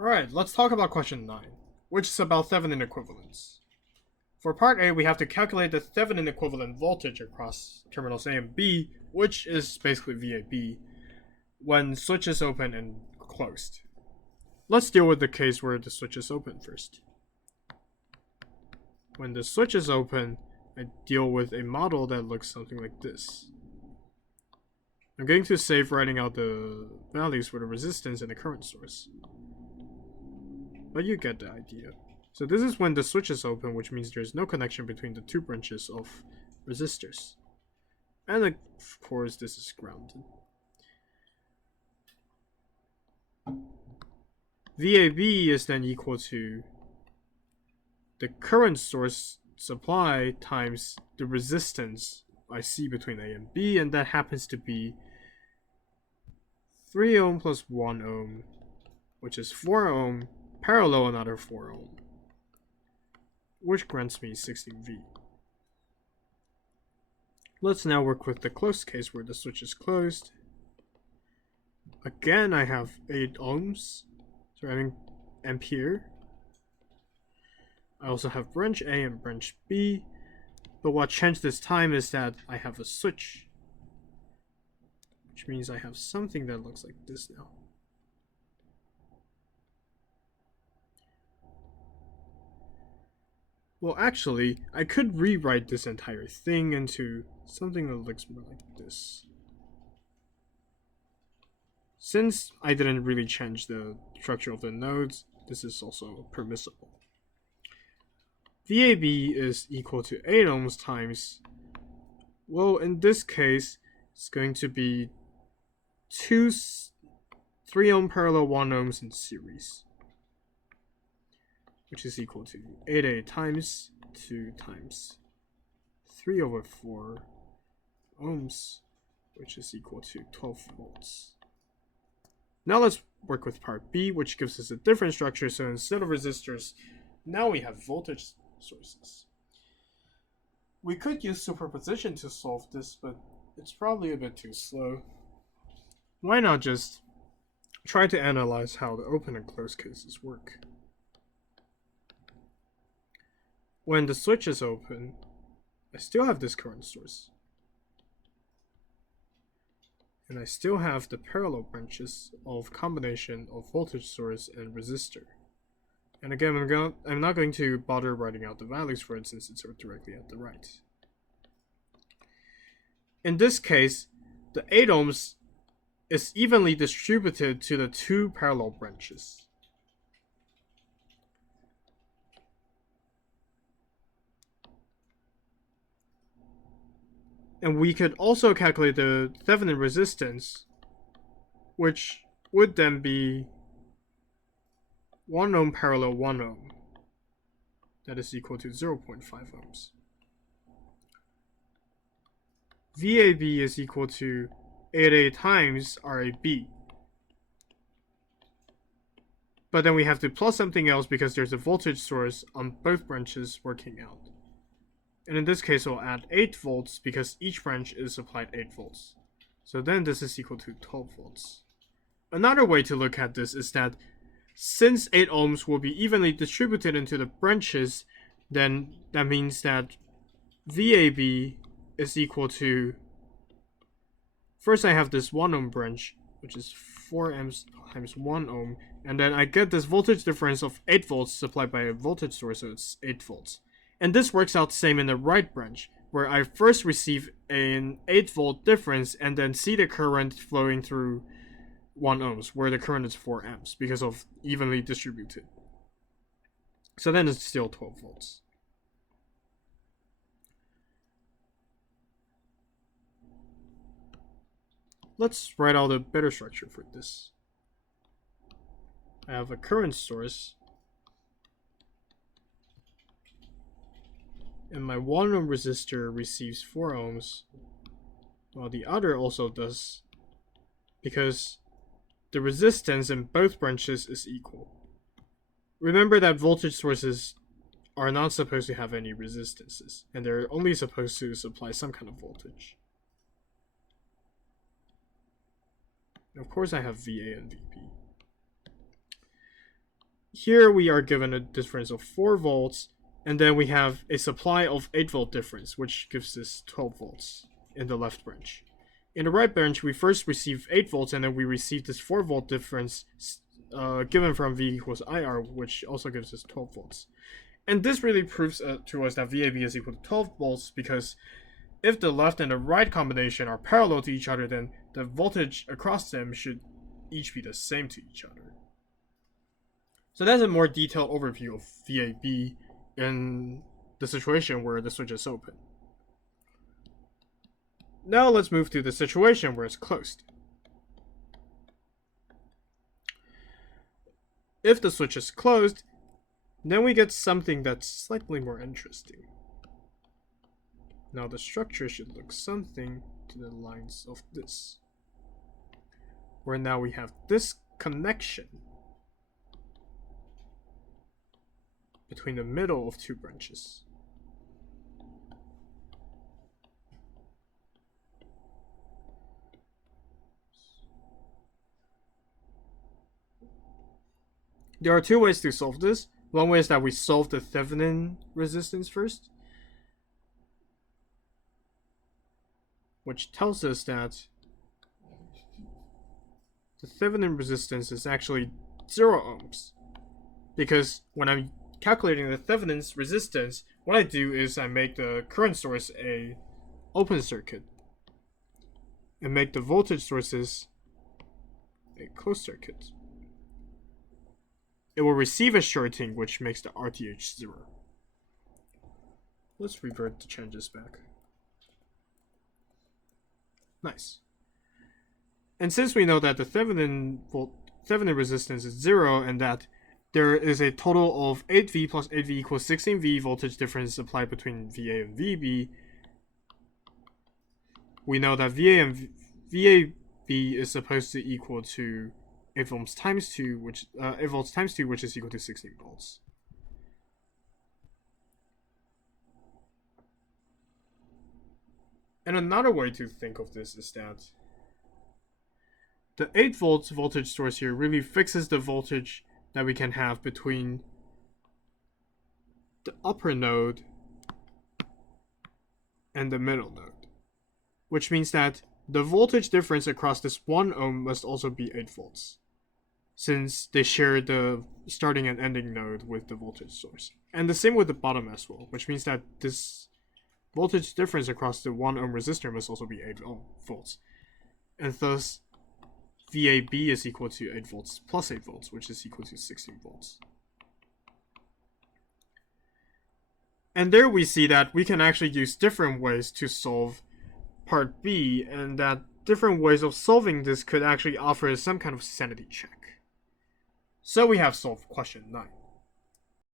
Alright, let's talk about question 9, which is about Thevenin equivalence. For part A, we have to calculate the Thevenin equivalent voltage across terminals A and B, which is basically VAB, when switch is open and closed. Let's deal with the case where the switch is open first. When the switch is open, I deal with a model that looks something like this. I'm going to save writing out the values for the resistance and the current source. But you get the idea. So this is when the switch is open, which means there's no connection between the two branches of resistors. And of course, this is grounded. VAB is then equal to the current source supply times the resistance I see between A and B, and that happens to be 3 ohm plus 1 ohm, which is 4 ohm, parallel another 4 ohm, which grants me 16V. Let's now work with the closed case where the switch is closed. Again, I have 8 ohms, so I mean ampere. I also have branch A and branch B, but what changed this time is that I have a switch, which means I have something that looks like this now. Well, actually, I could rewrite this entire thing into something that looks more like this. Since I didn't really change the structure of the nodes, this is also permissible. VAB is equal to 8 ohms times, well, in this case, it's going to be 3 ohm parallel 1 ohms in series, which is equal to 8A times 2 times 3 over 4 ohms, which is equal to 12 volts. Now let's work with part B, which gives us a different structure. So instead of resistors, now we have voltage sources. We could use superposition to solve this, but it's probably a bit too slow. Why not just try to analyze how the open and closed cases work? When the switch is open, I still have this current source. And I still have the parallel branches of combination of voltage source and resistor. And again, I'm not going to bother writing out the values for it since it's directly at the right. In this case, the 8 ohms is evenly distributed to the two parallel branches. And we could also calculate the Thevenin resistance, which would then be 1 ohm parallel 1 ohm. That is equal to 0.5 ohms. VAB is equal to 8A times RAB. But then we have to plus something else because there's a voltage source on both branches working out. And in this case, we'll add 8 volts because each branch is supplied 8 volts. So then this is equal to 12 volts. Another way to look at this is that since 8 ohms will be evenly distributed into the branches, then that means that VAB is equal to, first I have this 1 ohm branch, which is 4 amps times 1 ohm, and then I get this voltage difference of 8 volts supplied by a voltage source, so it's 8 volts. And this works out the same in the right branch, where I first receive an 8 volt difference and then see the current flowing through 1 ohms, where the current is 4 amps because of evenly distributed. So then it's still 12 volts. Let's write out a better structure for this. I have a current source, and my 1 ohm resistor receives 4 ohms, while the other also does, because the resistance in both branches is equal. Remember that voltage sources are not supposed to have any resistances, and they're only supposed to supply some kind of voltage. And of course I have VA and VB. here we are given a difference of 4 volts, and then we have a supply of 8 volt difference, which gives us 12 volts in the left branch. In the right branch, we first receive 8 volts, and then we receive this 4 volt difference given from V equals IR, which also gives us 12 volts. And this really proves to us that VAB is equal to 12 volts, because if the left and the right combination are parallel to each other, then the voltage across them should each be the same to each other. So that's a more detailed overview of VAB in the situation where the switch is open. Now let's move to the situation where it's closed. If the switch is closed, then we get something that's slightly more interesting. Now the structure should look something to the lines of this, where now we have this connection between the middle of 2 branches. There are 2 ways to solve this. One way is that we solve the Thevenin resistance first, which tells us that the Thevenin resistance is actually 0 ohms. Because when I'm calculating the Thevenin's resistance, what I do is I make the current source a open circuit and make the voltage sources a closed circuit. It will receive a shorting, which makes the RTH 0. Let's revert the changes back. Nice. And since we know that the Thevenin resistance is 0 and that there is a total of 8V plus 8V equals 16V voltage difference applied between VA and VB, we know that VAB is supposed to equal to 8 volts times 2, which is equal to 16 volts. And another way to think of this is that the 8 volts voltage source here really fixes the voltage that we can have between the upper node and the middle node, which means that the voltage difference across this 1 ohm must also be 8 volts, since they share the starting and ending node with the voltage source. And the same with the bottom as well, which means that this voltage difference across the 1 ohm resistor must also be 8 volts. And thus, VAB is equal to 8 volts plus 8 volts, which is equal to 16 volts. And there we see that we can actually use different ways to solve part B, and that different ways of solving this could actually offer some kind of sanity check. So we have solved question 9.